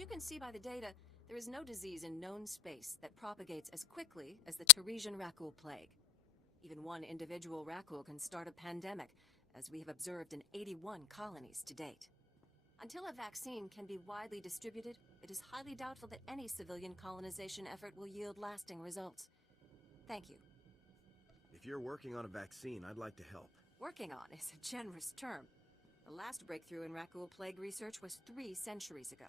You can see by the data, there is no disease in known space that propagates as quickly as the Teresian raccool plague. Even one individual raccool can start a pandemic, as we have observed in 81 colonies to date. Until a vaccine can be widely distributed, it is highly doubtful that any civilian colonization effort will yield lasting results. Thank you. If you're working on a vaccine, I'd like to help. Working on is a generous term. The last breakthrough in raccool plague research was 3 centuries ago.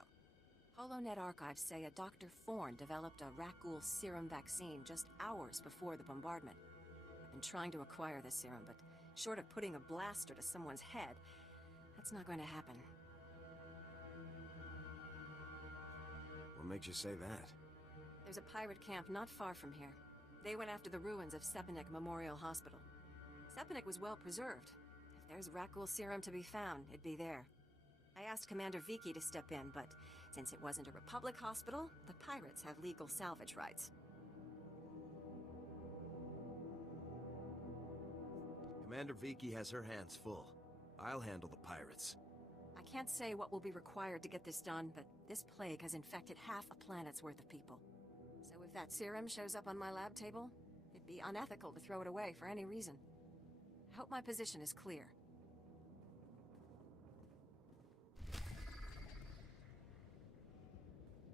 HoloNet archives say a Dr. Forn developed a raccool serum vaccine just hours before the bombardment. I've been trying to acquire this serum, but short of putting a blaster to someone's head, that's not going to happen. What makes you say that? There's a pirate camp not far from here. They went after the ruins of Sepanik Memorial Hospital. Sepanik was well preserved. If there's raccool serum to be found, it'd be there. I asked Commander Viki to step in, but since it wasn't a Republic hospital, the pirates have legal salvage rights. Commander Viki has her hands full. I'll handle the pirates. I can't say what will be required to get this done, but this plague has infected half a planet's worth of people. So if that serum shows up on my lab table, it'd be unethical to throw it away for any reason. I hope my position is clear.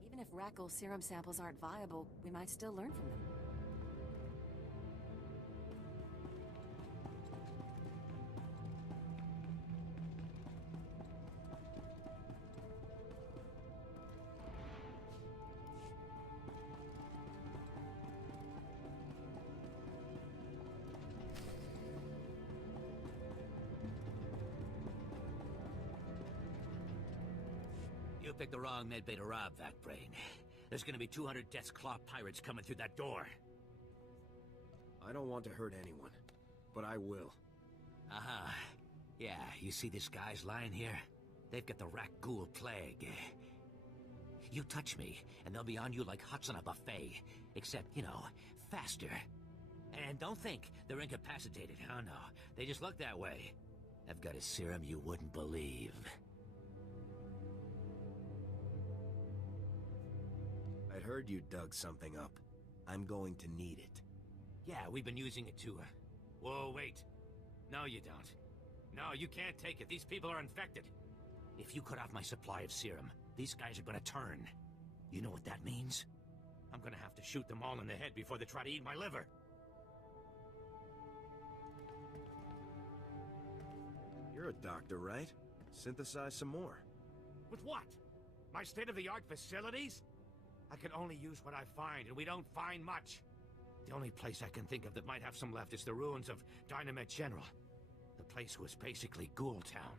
Even if raccool serum samples aren't viable, we might still learn from them. You picked the wrong medbay to rob, Vacbrain. There's gonna be 200 Death's Claw pirates coming through that door. I don't want to hurt anyone, but I will. Uh-huh. Yeah, you see these guys lying here? They've got the raccool plague. You touch me, and they'll be on you like huts on a buffet. Except, you know, faster. And don't think they're incapacitated. Oh no, they just look that way. I've got a serum you wouldn't believe. I'd heard you dug something up. I'm going to need it. Yeah, we've been using it to, Whoa, wait. No, you don't. No, you can't take it. These people are infected. If you cut off my supply of serum, these guys are gonna turn. You know what that means? I'm gonna have to shoot them all in the head before they try to eat my liver. You're a doctor, right? Synthesize some more. With what? My state-of-the-art facilities? I can only use what I find, and we don't find much. The only place I can think of that might have some left is the ruins of Dynamet General. The place was basically Ghoul Town.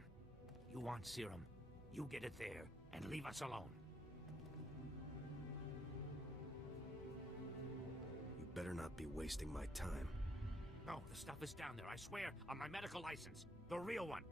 You want serum, you get it there, and leave us alone. You better not be wasting my time. No, the stuff is down there, I swear, on my medical license. The real one.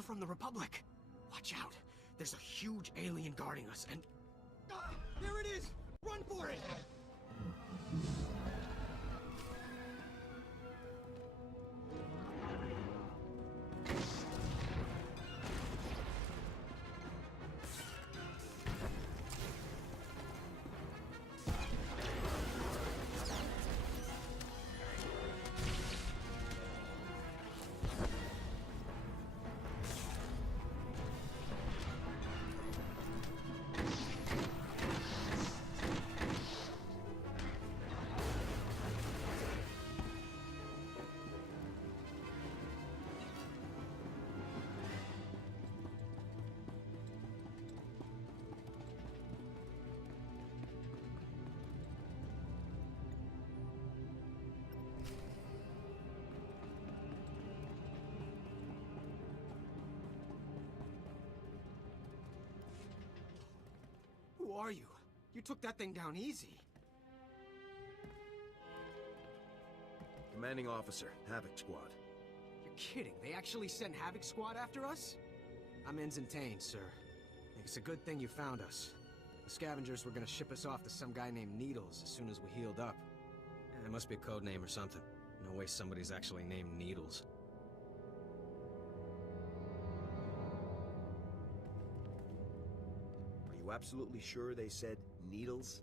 You're from the Republic. Watch out. There's a huge alien guarding us, and... Ah, there it is! Run for it! Who are you? You took that thing down easy. Commanding Officer, Havoc Squad. You're kidding. They actually sent Havoc Squad after us? I'm Ensign Tane, sir. It's a good thing you found us. The scavengers were gonna ship us off to some guy named Needles as soon as we healed up. It must be a code name or something. No way somebody's actually named Needles. Are you absolutely sure they said Needles?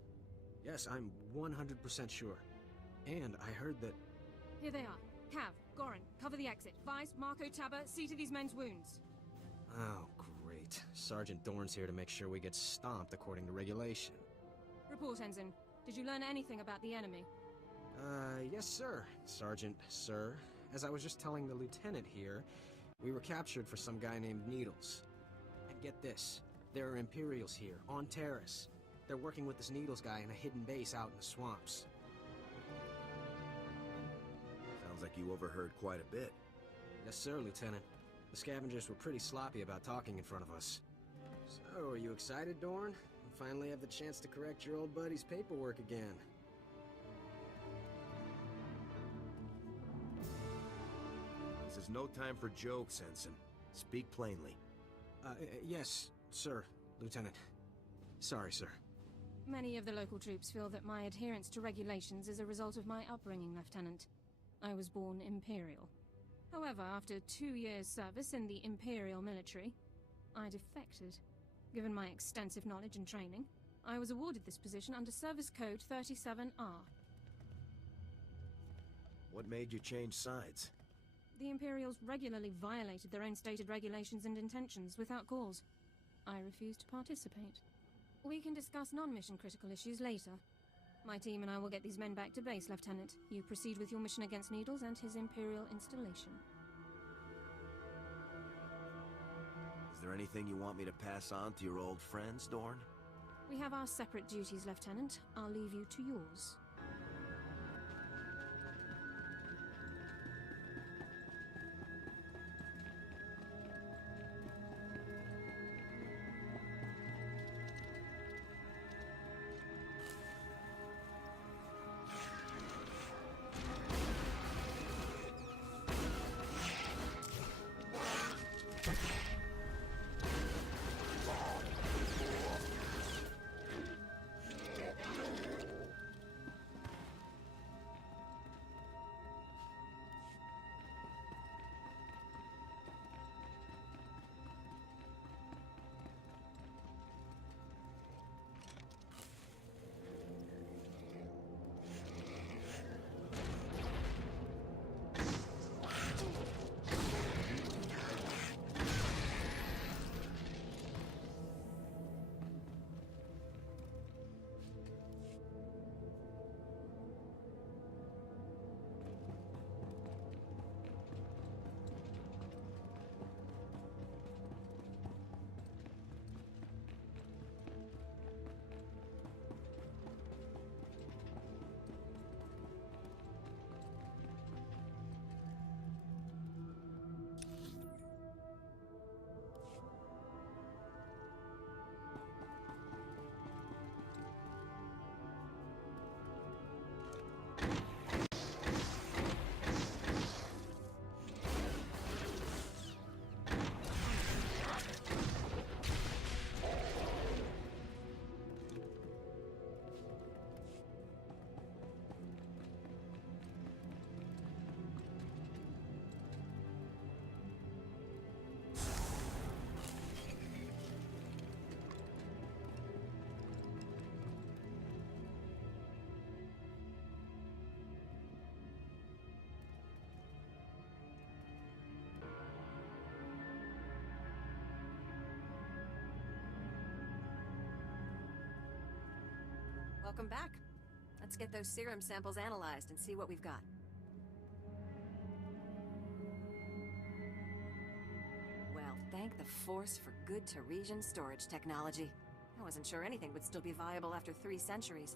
Yes, I'm 100% sure. And I heard that... Here they are. Cav, Goran, cover the exit. Vice, Marco, Tabba, see to these men's wounds. Oh, great. Sergeant Dorn's here to make sure we get stomped according to regulation. Report, Ensign. Did you learn anything about the enemy? Yes, sir. Sergeant, sir. As I was just telling the lieutenant here, we were captured for some guy named Needles. And get this, there are Imperials here, on Terrace. They're working with this Needles guy in a hidden base out in the swamps. Sounds like you overheard quite a bit. Yes, sir, Lieutenant. The scavengers were pretty sloppy about talking in front of us. So, are you excited, Dorn? You finally have the chance to correct your old buddy's paperwork again. This is no time for jokes, Ensign. Speak plainly. Yes, sir, Lieutenant. Sorry, sir. Many of the local troops feel that my adherence to regulations is a result of my upbringing, Lieutenant. I was born Imperial. However, after 2 years' service in the Imperial military, I defected. Given my extensive knowledge and training, I was awarded this position under Service Code 37R. What made you change sides? The Imperials regularly violated their own stated regulations and intentions without cause. I refused to participate. We can discuss non-mission critical issues later. My team and I will get these men back to base, Lieutenant. You proceed with your mission against Needles and his Imperial installation. Is there anything you want me to pass on to your old friends, Dorn? We have our separate duties, Lieutenant. I'll leave you to yours. Welcome back. Let's get those serum samples analyzed and see what we've got. Well, thank the Force for good Teresian storage technology. I wasn't sure anything would still be viable after 3 centuries.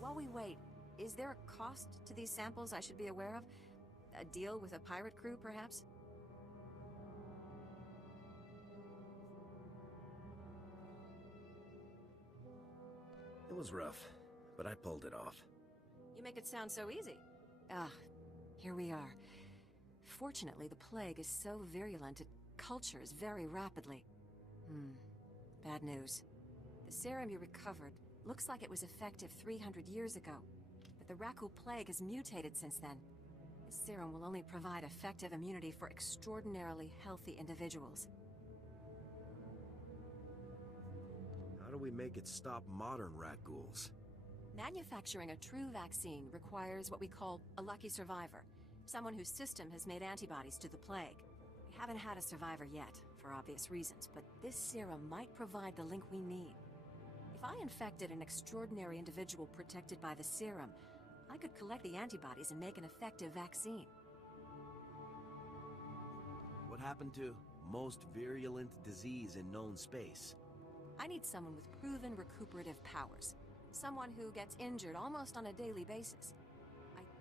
While we wait, is there a cost to these samples I should be aware of? A deal with a pirate crew, perhaps? It was rough, but I pulled it off. You make it sound so easy. Ah, here we are. Fortunately, the plague is so virulent it cultures very rapidly. Bad news. The serum you recovered looks like it was effective 300 years ago, but the Rakul plague has mutated since then. This serum will only provide effective immunity for extraordinarily healthy individuals. How do we make it stop modern rat ghouls? Manufacturing a true vaccine requires what we call a lucky survivor, someone whose system has made antibodies to the plague. We haven't had a survivor yet, for obvious reasons, but this serum might provide the link we need. If I infected an extraordinary individual protected by the serum, I could collect the antibodies and make an effective vaccine. What happened to most virulent disease in known space? I need someone with proven recuperative powers. Someone who gets injured almost on a daily basis.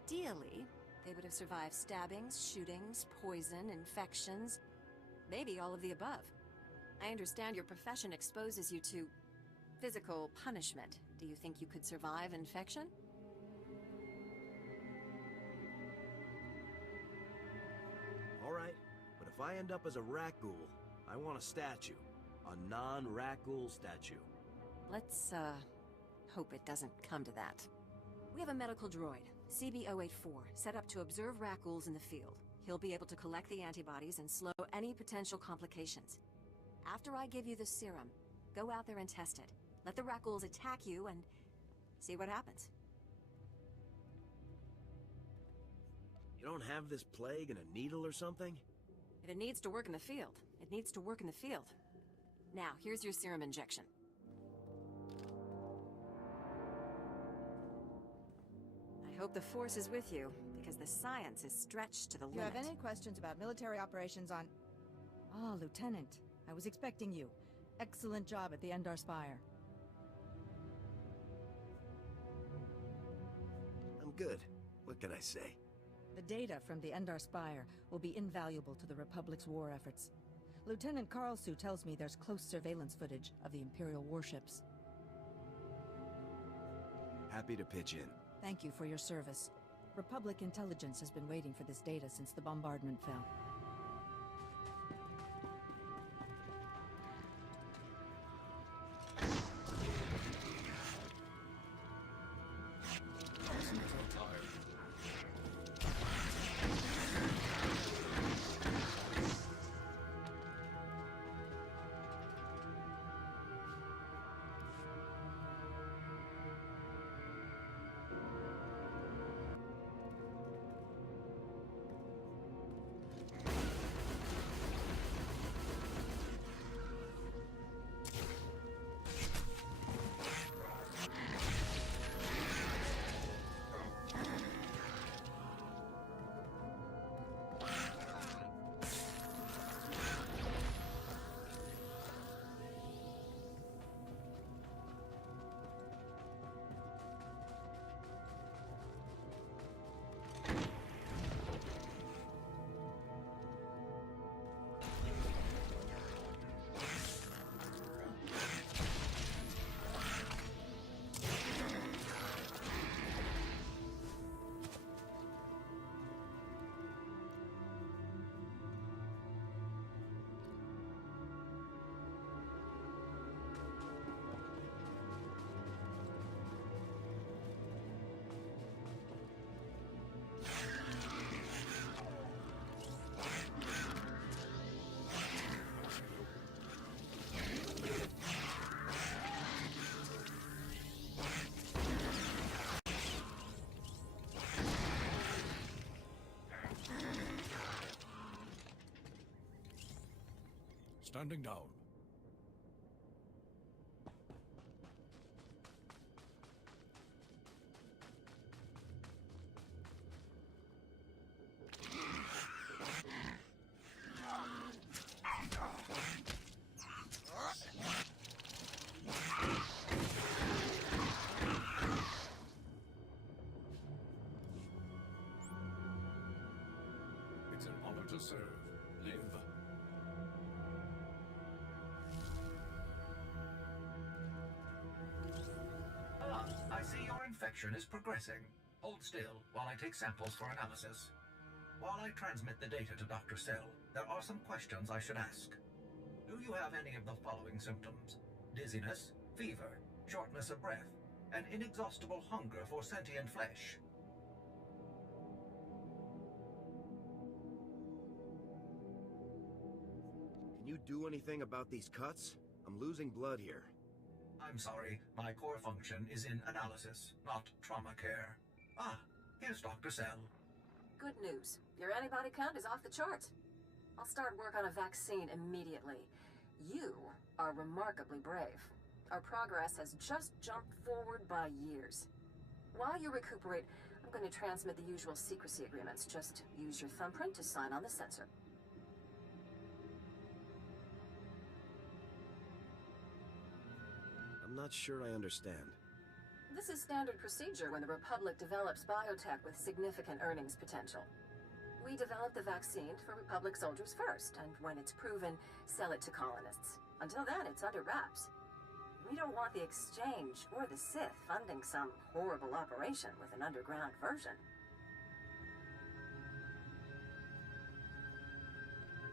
Ideally, they would have survived stabbings, shootings, poison, infections, maybe all of the above. I understand your profession exposes you to physical punishment. Do you think you could survive infection? All right, but if I end up as a rat ghoul, I want a statue. A non-rat ghoul statue. Let's, hope it doesn't come to that. We have a medical droid, CB-084, set up to observe rat ghouls in the field. He'll be able to collect the antibodies and slow any potential complications. After I give you the serum, go out there and test it. Let the rat ghouls attack you and see what happens. You don't have this plague in a needle or something? If it needs to work in the field, it needs to work in the field. Now, here's your serum injection. I hope the Force is with you, because the science is stretched to the limit. Do you have any questions about military operations on... Ah, Lieutenant. I was expecting you. Excellent job at the Endar Spire. I'm good. What can I say? The data from the Endar Spire will be invaluable to the Republic's war efforts. Lieutenant Karlsue tells me there's close surveillance footage of the Imperial warships. Happy to pitch in. Thank you for your service. Republic intelligence has been waiting for this data since the bombardment fell. Standing down. serve, live. Ah, I see your infection is progressing. Hold still while I take samples for analysis. While I transmit the data to Dr. Cell, there are some questions I should ask. Do you have any of the following symptoms? Dizziness, fever, shortness of breath, an inexhaustible hunger for sentient flesh? Can you do anything about these cuts? I'm losing blood here. I'm sorry, my core function is in analysis, not trauma care. Ah, here's Dr. Cell. Good news. Your antibody count is off the charts. I'll start work on a vaccine immediately. You are remarkably brave. Our progress has just jumped forward by years. While you recuperate, I'm going to transmit the usual secrecy agreements. Just use your thumbprint to sign on the sensor. I'm not sure I understand. This is standard procedure when the Republic develops biotech with significant earnings potential. We develop the vaccine for Republic soldiers first, and when it's proven, sell it to colonists. Until then, it's under wraps. We don't want the exchange or the Sith funding some horrible operation with an underground version.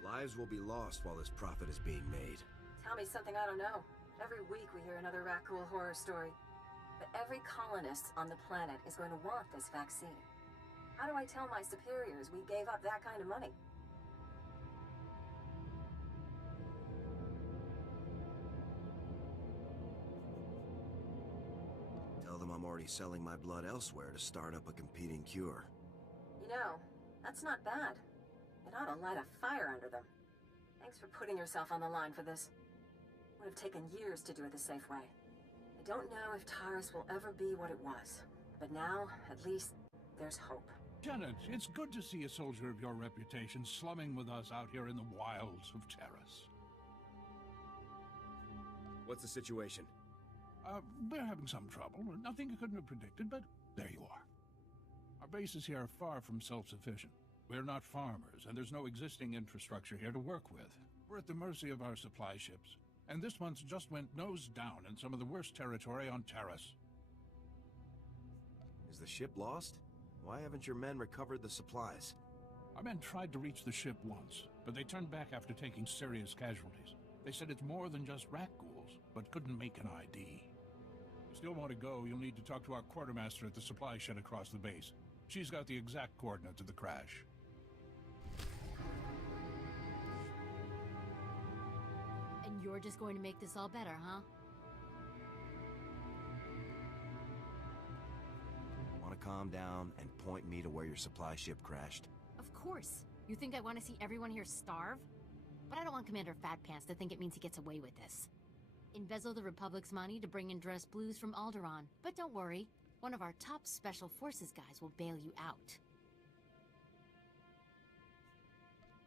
Lives will be lost while this profit is being made. Tell me something I don't know. Every week we hear another Rakul horror story. But every colonist on the planet is going to want this vaccine. How do I tell my superiors we gave up that kind of money? Tell them I'm already selling my blood elsewhere to start up a competing cure. You know, that's not bad. It ought to light a fire under them. Thanks for putting yourself on the line for this. Would have taken years to do it the safe way. I don't know if Taurus will ever be what it was, but now, at least, there's hope. Lieutenant, it's good to see a soldier of your reputation slumming with us out here in the wilds of Terrace. What's the situation? We're having some trouble. Nothing you couldn't have predicted, but there you are. Our bases here are far from self-sufficient. We're not farmers, and there's no existing infrastructure here to work with. We're at the mercy of our supply ships. And this one's just went nose down in some of the worst territory on Terrace. Is the ship lost? Why haven't your men recovered the supplies? Our men tried to reach the ship once, but they turned back after taking serious casualties. They said it's more than just rat ghouls, but couldn't make an ID. If you still want to go, you'll need to talk to our quartermaster at the supply shed across the base. She's got the exact coordinates of the crash. And you're just going to make this all better, huh? Want to calm down and point me to where your supply ship crashed? Of course. You think I want to see everyone here starve? But I don't want Commander Fat Pants to think it means he gets away with this. Embezzle the Republic's money to bring in dressed blues from Alderaan. But don't worry, one of our top Special Forces guys will bail you out.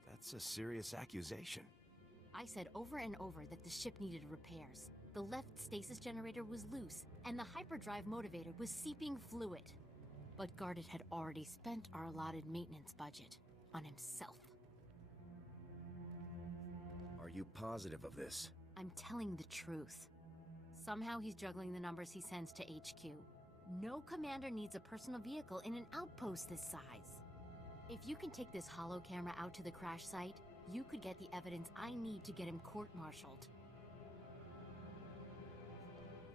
That's a serious accusation. I said over and over that the ship needed repairs. The left stasis generator was loose, and the hyperdrive motivator was seeping fluid. But Guarded had already spent our allotted maintenance budget on himself. Are you positive of this? I'm telling the truth. Somehow he's juggling the numbers he sends to HQ. No commander needs a personal vehicle in an outpost this size. If you can take this holo camera out to the crash site, you could get the evidence I need to get him court-martialed.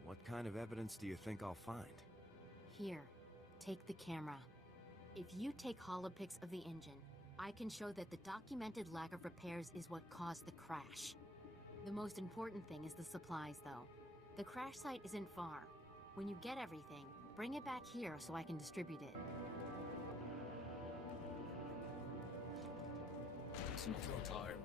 What kind of evidence do you think I'll find? Here, take the camera. If you take holopics of the engine, I can show that the documented lack of repairs is what caused the crash. The most important thing is the supplies, though. The crash site isn't far. When you get everything, bring it back here so I can distribute it. It's not your time.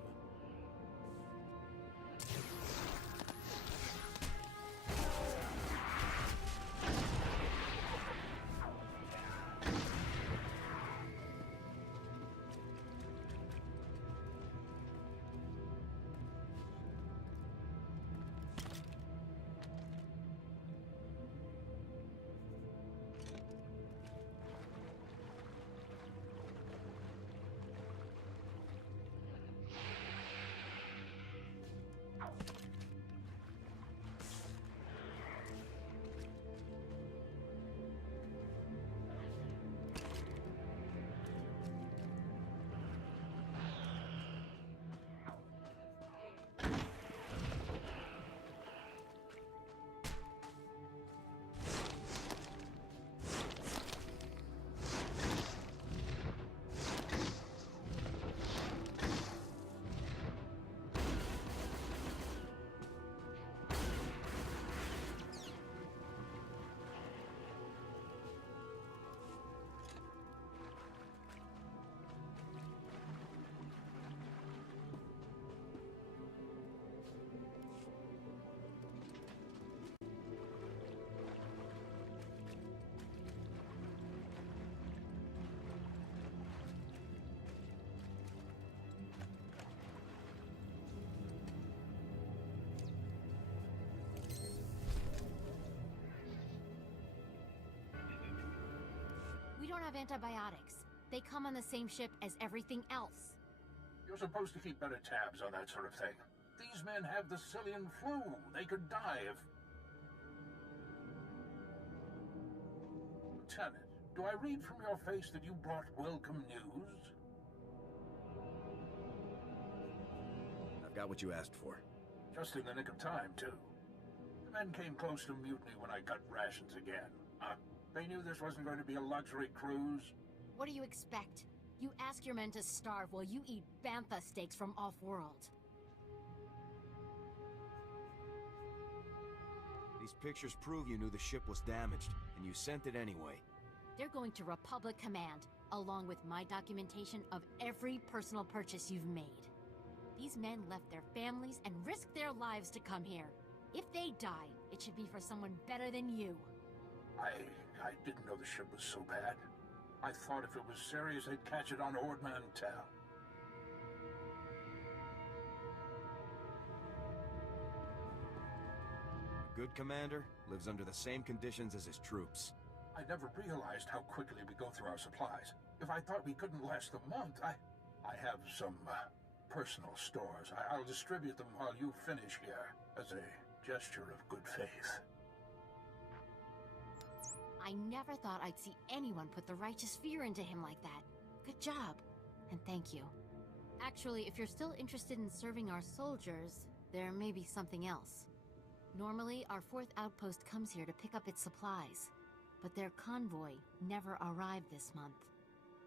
We don't have antibiotics. They come on the same ship as everything else. You're supposed to keep better tabs on that sort of thing. These men have the Cillian flu. They could die if... Lieutenant, do I read from your face that you brought welcome news? I've got what you asked for. Just in the nick of time, too. The men came close to mutiny when I cut rations again. They knew this wasn't going to be a luxury cruise. What do you expect? You ask your men to starve while you eat bantha steaks from off-world. These pictures prove you knew the ship was damaged, and you sent it anyway. They're going to Republic Command, along with my documentation of every personal purchase you've made. These men left their families and risked their lives to come here. If they die, it should be for someone better than you. I didn't know the ship was so bad. I thought if it was serious, they'd catch it on Ordman Town. A good commander lives under the same conditions as his troops. I never realized how quickly we go through our supplies. If I thought we couldn't last a month, I have some personal stores. I'll distribute them while you finish here, as a gesture of good faith. I never thought I'd see anyone put the righteous fear into him like that. Good job, and thank you. Actually, if you're still interested in serving our soldiers, there may be something else. Normally, our 4th outpost comes here to pick up its supplies, but their convoy never arrived this month.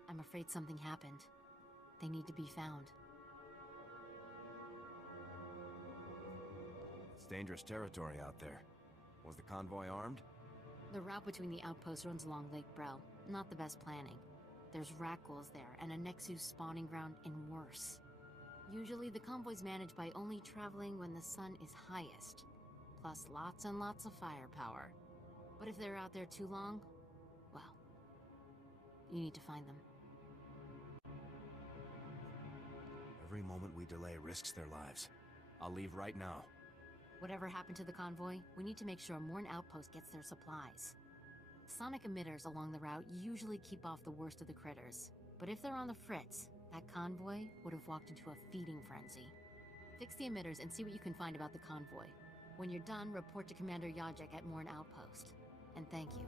I'm afraid something happened. They need to be found. It's dangerous territory out there. Was the convoy armed? The route between the outposts runs along Lake Brel. Not the best planning. There's rat ghouls there, and a Nexus spawning ground, and worse. Usually the convoy's managed by only traveling when the sun is highest. Plus lots and lots of firepower. But if they're out there too long, well, you need to find them. Every moment we delay risks their lives. I'll leave right now. Whatever happened to the convoy, we need to make sure Morn Outpost gets their supplies. Sonic emitters along the route usually keep off the worst of the critters. But if they're on the fritz, that convoy would have walked into a feeding frenzy. Fix the emitters and see what you can find about the convoy. When you're done, report to Commander Yajek at Morn Outpost. And thank you.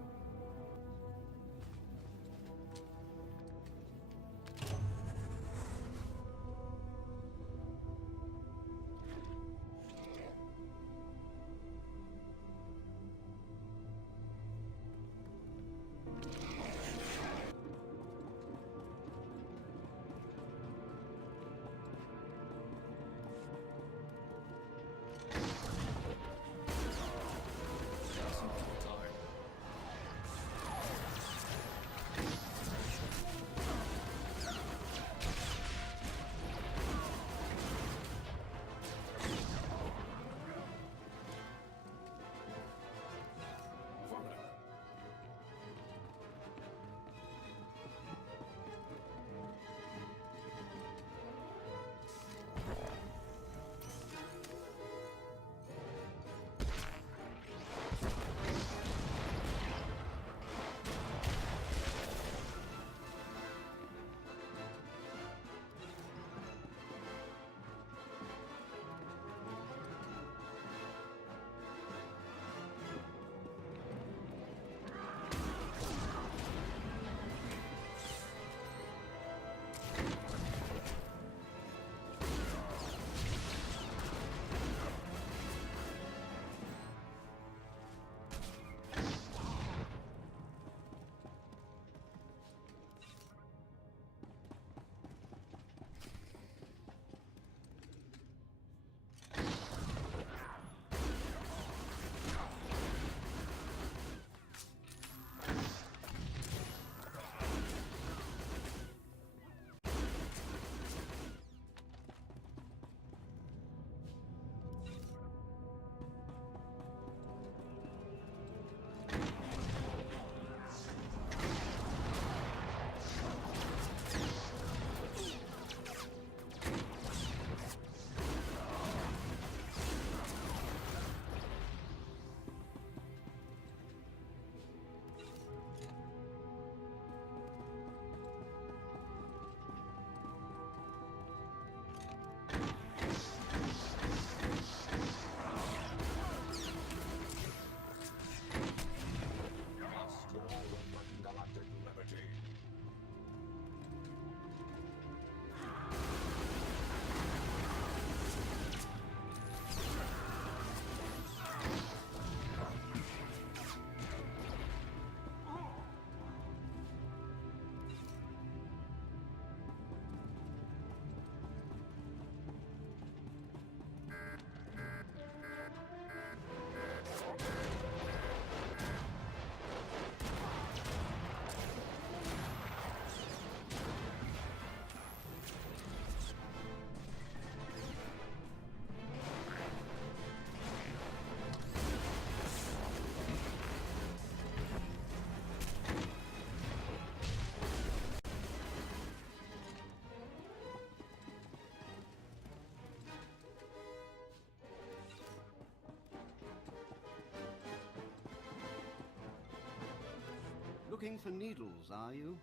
Looking for Needles, are you?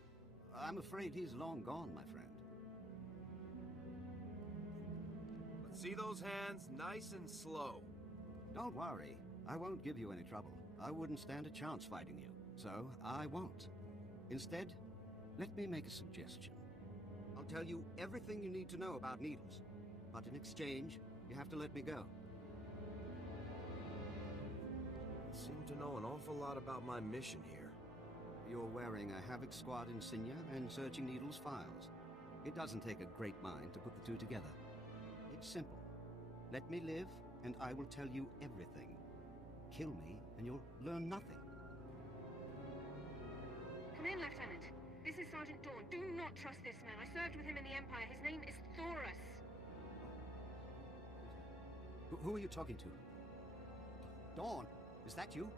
I'm afraid he's long gone, my friend. Let's see those hands nice and slow. Don't worry. I won't give you any trouble. I wouldn't stand a chance fighting you, so I won't. Instead, let me make a suggestion. I'll tell you everything you need to know about Needles, but in exchange, you have to let me go. You seem to know an awful lot about my mission here. You're wearing a Havoc Squad insignia and searching Needles' files. It doesn't take a great mind to put the two together. It's simple. Let me live, and I will tell you everything. Kill me, and you'll learn nothing. Come in, Lieutenant. This is Sergeant Dawn. Do not trust this man. I served with him in the Empire. His name is Thoris. Who are you talking to? Dawn, is that you?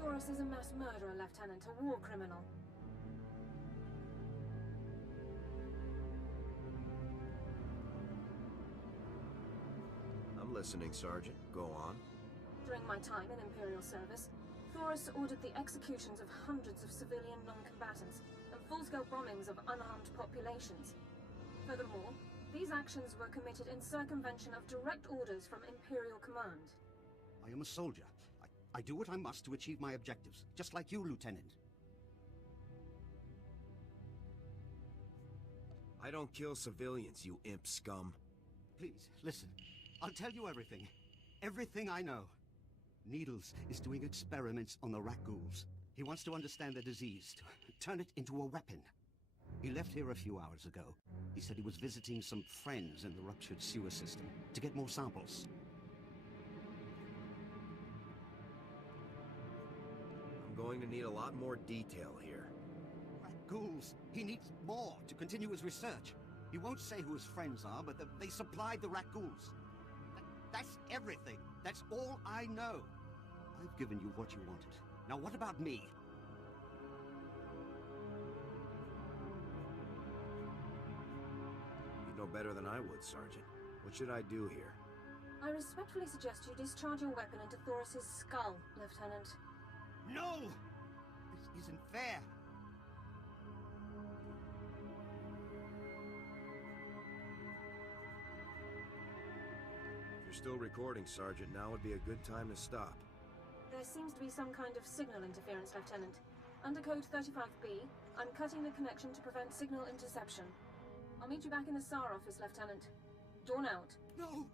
Thoris is a mass murderer, Lieutenant. A war criminal. I'm listening, Sergeant. Go on. During my time in Imperial service, Thoris ordered the executions of hundreds of civilian non-combatants and full-scale bombings of unarmed populations. Furthermore, these actions were committed in circumvention of direct orders from Imperial Command. I am a soldier. I do what I must to achieve my objectives, just like you, Lieutenant. I don't kill civilians, you imp scum. Please, listen. I'll tell you everything. Everything I know. Needles is doing experiments on the rat ghouls. He wants to understand the disease, to turn it into a weapon. He left here a few hours ago. He said he was visiting some friends in the ruptured sewer system to get more samples. I'm going to need a lot more detail here. Rat ghouls. He needs more to continue his research. He won't say who his friends are, but they supplied the rat ghouls. That's everything. That's all I know. I've given you what you wanted. Now what about me? You'd know better than I would, Sergeant. What should I do here? I respectfully suggest you discharge your weapon into Thoris's skull, Lieutenant. No! This isn't fair. If you're still recording, Sergeant, now would be a good time to stop. There seems to be some kind of signal interference, Lieutenant. Under code 35B, I'm cutting the connection to prevent signal interception. I'll meet you back in the SAR office, Lieutenant. Dawn out. No!